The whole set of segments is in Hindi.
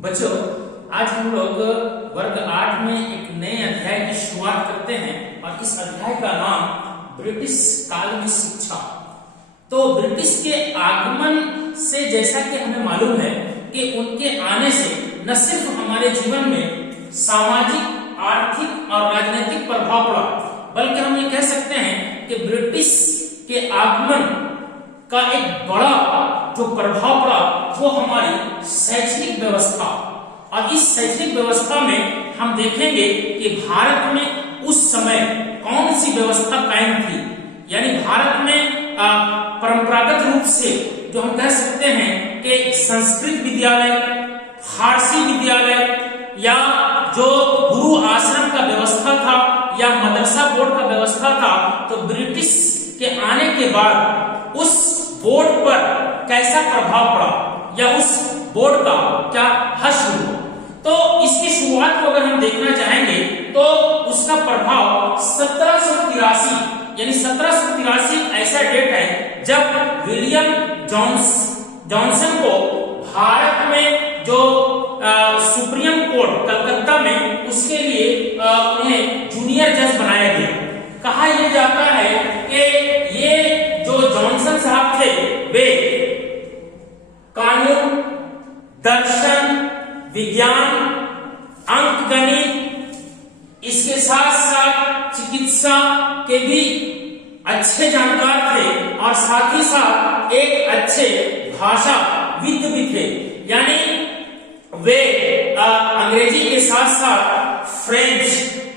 बच्चों, आज हम लोग वर्ग 8 में एक नए अध्याय की शुरुआत करते हैं और इस अध्याय का नाम ब्रिटिश काल में शिक्षा। तो ब्रिटिश के आगमन से जैसा कि हमें मालूम है कि उनके आने से न सिर्फ हमारे जीवन में सामाजिक, आर्थिक और राजनीतिक प्रभाव पड़ा, बल्कि हम ये कह सकते हैं कि ब्रिटिश के आगमन का एक बड़ा जो प्रभाव पड़ा वो हमारी शैक्षणिक व्यवस्था। और इस शैक्षणिक व्यवस्था में हम देखेंगे कि भारत में उस समय कौन सी व्यवस्था कायम थी। यानी भारत में परंपरागत रूप से जो हम कह सकते हैं कि संस्कृत विद्यालय, फारसी विद्यालय या जो गुरु आश्रम का व्यवस्था था या मदरसा बोर्ड का व्यवस्था था, तो ब्रिटिश के आने के बाद उस बोर्ड पर कैसा प्रभाव पड़ा या उस बोर्ड का क्या हश्र हुआ। तो इसकी शुरुआत को अगर हम देखना चाहेंगे तो उसका प्रभाव 1783 यानी 1783 ऐसा डेट है जब विलियम जॉनसन को भारत में जो सुप्रीम कोर्ट कलकत्ता में उसके लिए उन्हें जूनियर जज बनाया गया। कहा यह जाता है कि ये जो जॉनसन साहब थे वे कानून, दर्शन, विज्ञान, अंकगणित, इसके साथ साथ चिकित्सा के भी अच्छे जानकार थे और साथ ही साथ एक अच्छे भाषाविद भी थे। यानी वे अंग्रेजी के साथ साथ फ्रेंच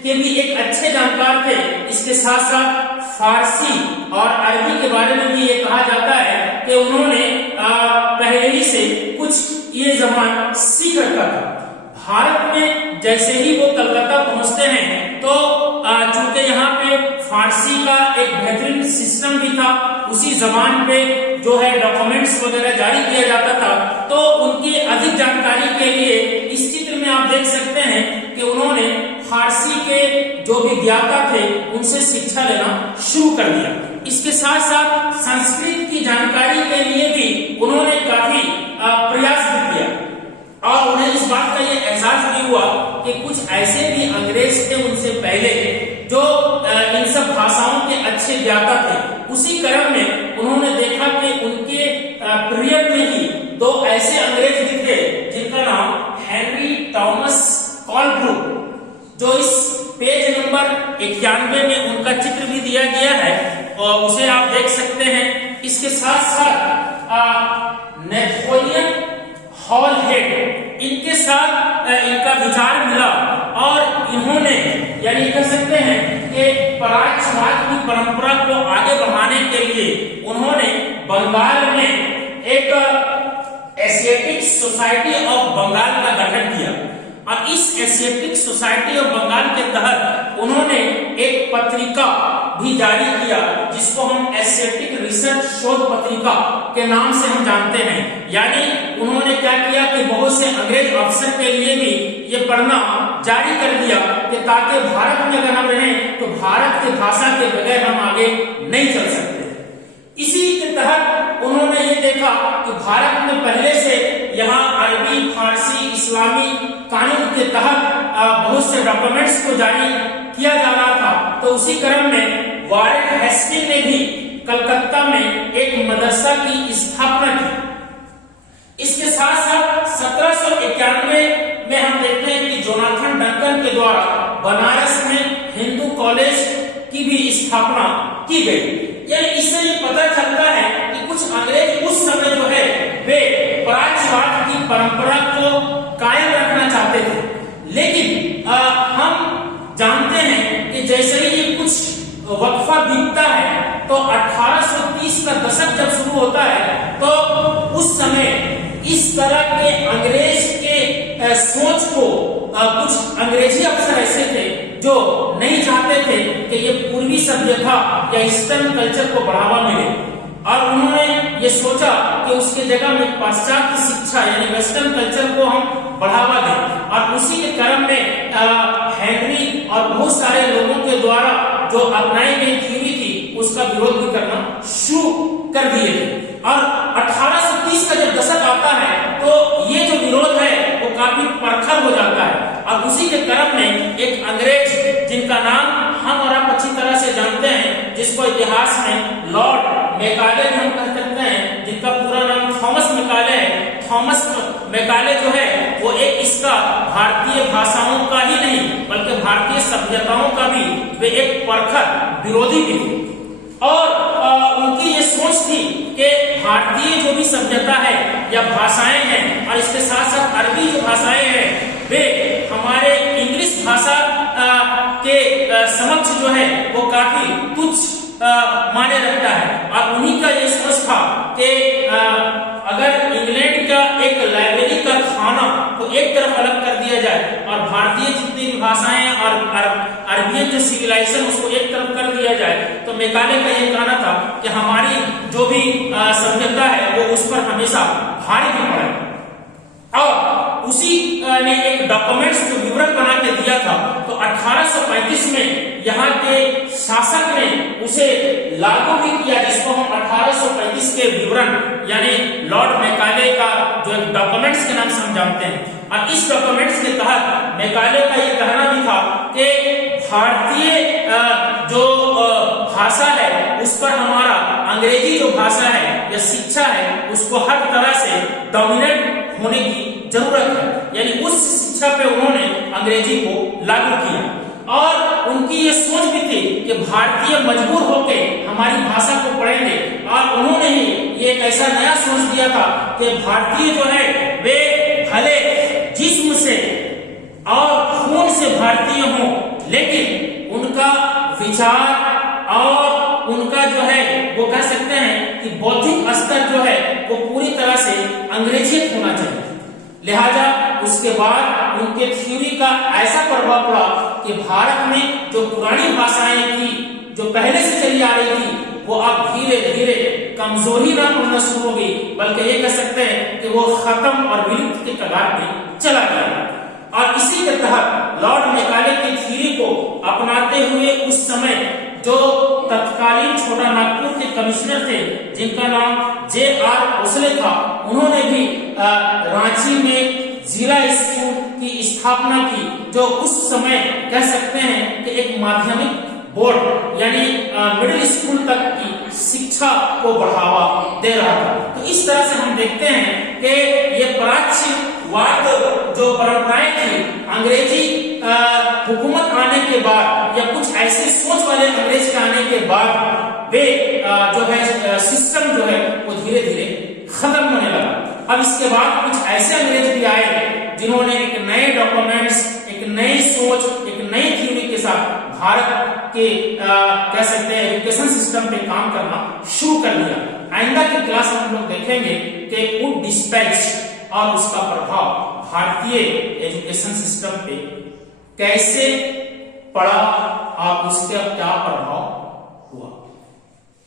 के भी एक अच्छे जानकार थे। इसके साथ साथ फारसी और अरबी के बारे में भी ये कहा जाता है कि उन्होंने पहले ही से कुछ ये जबान सीख रखा था। भारत में जैसे ही वो कलकत्ता पहुंचते हैं तो चूंकि यहाँ पे फारसी का एक बेहतरीन सिस्टम भी था, उसी जबान पे जो है डॉक्यूमेंट्स वगैरह जारी किया जाता था, तो उनकी अधिक जानकारी के लिए इस चित्र में आप देख सकते हैं कि उन्होंने फारसी के जो भी ज्ञाता थे उनसे शिक्षा लेना शुरू कर दिया। इसके साथ साथ संस्कृत की जानकारी के लिए भी उन्होंने काफी प्रयास भी किया और उन्हें इस बात का ये एहसास भी हुआ कि कुछ ऐसे भी अंग्रेज थे उनसे पहले जो इन सब भाषाओं के अच्छे ज्ञाता थे। उसी क्रम में उन्होंने देखा कि उनके पीरियड में ही दो ऐसे अंग्रेज भी थे जिनका नाम हेनरी थॉमस कोलब्रुक, जो इस पेज नंबर 91 में उनका चित्र भी दिया गया है और उसे आप देख सकते हैं। इसके साथ साथ नेपोलियन हॉलहेड, इनके साथ इनका विचार मिला और इन्होंने यानी कह सकते हैं कि पराक्रमवाद की परंपरा को आगे बढ़ाने के लिए उन्होंने बंगाल में एक एशियाटिक सोसाइटी ऑफ बंगाल का गठन किया और इस एशियाटिक सोसाइटी ऑफ बंगाल के तहत उन्होंने एक पत्रिका भी जारी किया जिसको हम एशियाटिक रिसर्च शोध पत्रिका के नाम से हम जानते हैं। यानी उन्होंने क्या किया कि बहुत से अंग्रेज अफसर के लिए भी ये पढ़ना जारी कर दिया कि ताकि भारत में अगर हम रहें तो भारत की भाषा के बगैर हम आगे नहीं चल सकते। इसी के तहत उन्होंने ये देखा कि भारत में पहले से यहाँ अरबी, फारसी, इस्लामी कानून के तहत बहुत से डॉक्यूमेंट्स को जारी किया जा रहा था। तो उसी क्रम में वॉरेन हेस्टिंग ने भी कलकत्ता में एक मदरसा की स्थापना की। इसके साथ साथ 1791 में हम देखते हैं कि जोनाथन डंकन के द्वारा बनारस में हिंदू कॉलेज की भी स्थापना की गई। यानी इससे ये पता चलता है कि कुछ अंग्रेज उस समय जो है वे प्राच्यवाद की परंपरा को कायम रखना चाहते थे। लेकिन हम जानते हैं कि जैसे ही ये कुछ वक्फा बीतता है तो 1830 का दशक जब शुरू होता है तो उस समय इस तरह के अंग्रेज के सोच को कुछ अंग्रेजी अफसर ऐसे थे जो नहीं चाहते थे कि ये पूर्वी सभ्यता या ईस्टर्न कल्चर को बढ़ावा मिले और उन्होंने ये सोचा कि उसके जगह में पाश्चात्य शिक्षा यानी वेस्टर्न कल्चर को हम बढ़ावा दें। और उसी के क्रम में हेनरी और बहुत सारे लोगों के द्वारा जो अपनाई गई थ्योरी थी उसका विरोध भी करना शुरू कर दिए थे। और 1830 का जब दशक आता है तो ये जो विरोध है वो काफी उसी के क्रम में एक अंग्रेज जिनका नाम हम और आप अच्छी तरह से जानते हैं, जिसको इतिहास में लॉर्ड मैकाले हम कह सकते हैं, जिनका पूरा नाम थॉमस मैकाले है। थॉमस मैकाले जो है वो एक इसका भारतीय भाषाओं का ही नहीं बल्कि भारतीय सभ्यताओं का भी वे एक परखत विरोधी भी थे। और उनकी ये सोच थी कि भारतीय जो भी सभ्यता है या भाषाएं हैं और इसके साथ साथ अरबी जो भाषाएं हैं वे हमारे इंग्लिश भाषा के समक्ष जो है वो काफी तुच्छ माने रखता है। और उन्हीं का ये सोच था कि अगर इंग्लैंड का एक लाइब्रेरी का खाना को एक तरफ अलग कर दिया जाए और भारतीय जितनी भी भाषाएं और अरबियन जो सिविलाइजेशन उसको एक तरफ कर दिया जाए, तो मैकाले का ये कहना था कि हमारी जो भी सभ्यता है वो उस पर हमेशा भारी भी पड़ेगा। और उसी ने एक डॉक्यूमेंट्स जो विवरण बना के दिया था, तो 1835 में यहाँ के शासक ने उसे लागू भी किया, जिसको हम 1835 के विवरण यानी लॉर्ड मैकाले का जो एक डॉक्यूमेंट्स के नाम से हम जानते हैं। और इस डॉक्यूमेंट्स के तहत मैकाले का ये कहना भी था कि भारतीय जो भाषा है उस पर हमारा अंग्रेजी जो भाषा है या शिक्षा है उसको हर तरह से डोमिनेट होने की जरूरत है। यानी उस शिक्षा पे उन्होंने अंग्रेजी को लागू किया। और उनकी ये सोच भी थी कि भारतीय मजबूर होकर हमारी भाषा को पढ़ेंगे। और उन्होंने ही ये एक ऐसा नया सोच दिया था कि भारतीय जो है वे भले जिस्म से और खून से भारतीय हों, लेकिन उनका विचार और उनका जो है वो कह सकते हैं कि बौद्धिक स्तर जो है वो पूरी तरह से अंग्रेजियत होना चाहिए। लिहाजा उसके बाद उनके थ्योरी का ऐसा प्रभाव पड़ा कि भारत में जो पुरानी भाषाएं थी जो पहले से चली आ रही थी वो अब धीरे धीरे कमजोरी ना होना शुरू हो गई, बल्कि ये कह सकते हैं कि वो खत्म और विलुप्त के कगार में चला गया। और इसी के तहत लॉर्ड मैकाले की थ्योरी को अपनाते हुए उस समय जो तत्कालीन छोटा नागपुर के कमिश्नर थे जिनका नाम J.R. भोसले था, उन्होंने भी रांची में जिला स्कूल की स्थापना की, जो उस समय कह सकते हैं कि एक माध्यमिक बोर्ड यानी मिडिल स्कूल तक की शिक्षा को बढ़ावा दे रहा था। तो इस तरह से हम देखते हैं कि ये प्राच्यवाद जो परंपराएं थी अंग्रेजी हुकूमत आने के बाद या कुछ ऐसे सोच वाले अंग्रेज के आने के बाद वे जो है सिस्टम जो है वो धीरे धीरे खत्म होने लगा। अब इसके बाद कुछ ऐसे अंग्रेज भी आए जिन्होंने एक नए डॉक्यूमेंट्स, एक नई सोच, एक नई थ्योरी के साथ भारत के कह सकते हैं एजुकेशन सिस्टम पे काम करना शुरू कर दिया। आइंदा की क्लास में हम लोग देखेंगे कि वुड डिस्पैच और उसका प्रभाव भारतीय एजुकेशन सिस्टम पे कैसे पड़ा और उसका क्या प्रभाव